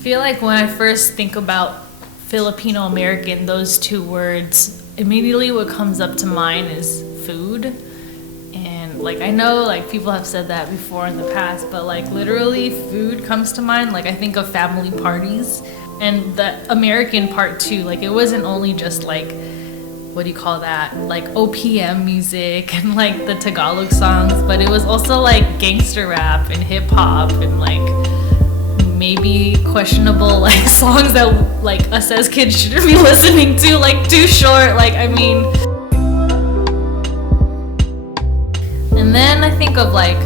feel like when I first think about Filipino American, those two words, immediately what comes up to mind is food. And like I know like people have said that before in the past, but like literally food comes to mind. Like I think of family parties and the American part too. Like it wasn't only just like, what do you call that, like OPM music and like the Tagalog songs, but it was also like gangster rap and hip hop and like maybe questionable like songs that like us as kids shouldn't be listening to, like Too Short, like I mean. And then I think of like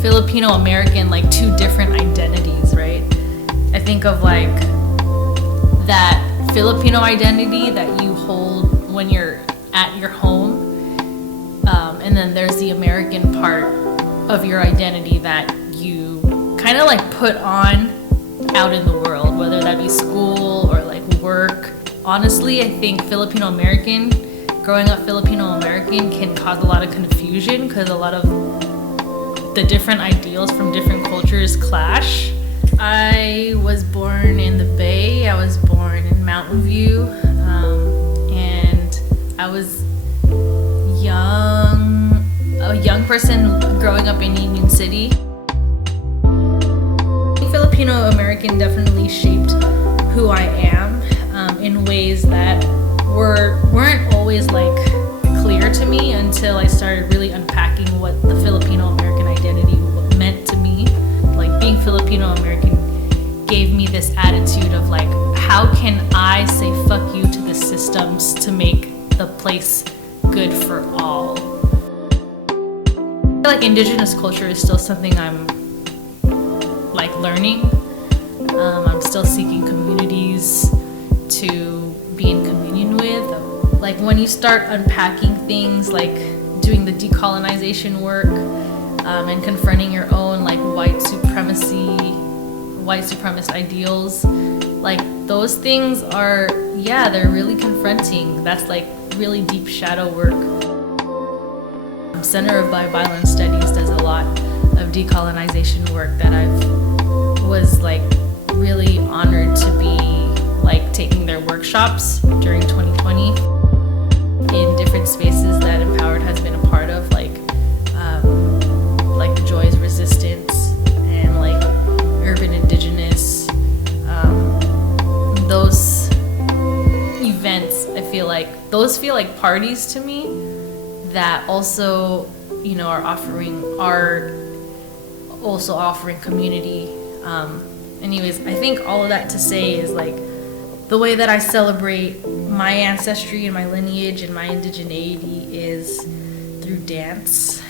Filipino American, like two different identities, right? I think of like that Filipino identity that you hold when you're at your home, and then there's the American part of your identity that you kind of like put on out in the world, whether that be school or like work. Honestly, I think Filipino American, growing up Filipino American can cause a lot of confusion because a lot of the different ideals from different cultures clash. I was born in the Bay. I was born in Mountain View. I was a young person growing up in Union City. Filipino American definitely shaped who I am in ways that weren't always like clear to me until I started really unpacking what the Filipino American identity meant to me. Like being Filipino American gave me this attitude of like, how can I say fuck you to the systems to make the place good for all? I feel like indigenous culture is still something I'm like learning. I'm still seeking communities to be in communion with. Like when you start unpacking things, like doing the decolonization work and confronting your own like white supremacist ideals, like those things are, yeah, they're really confronting. That's like really deep shadow work. Center of Bioviolence Studies does a lot of decolonization work that I was like really honored to be like taking their workshops during 2020 in different spaces that Empowered has been a part of, like the Joy's Resistance and like Urban Indigenous. Those events, I feel like those feel like parties to me that also, you know, are also offering community. Anyways, I think all of that to say is like the way that I celebrate my ancestry and my lineage and my indigeneity is through dance.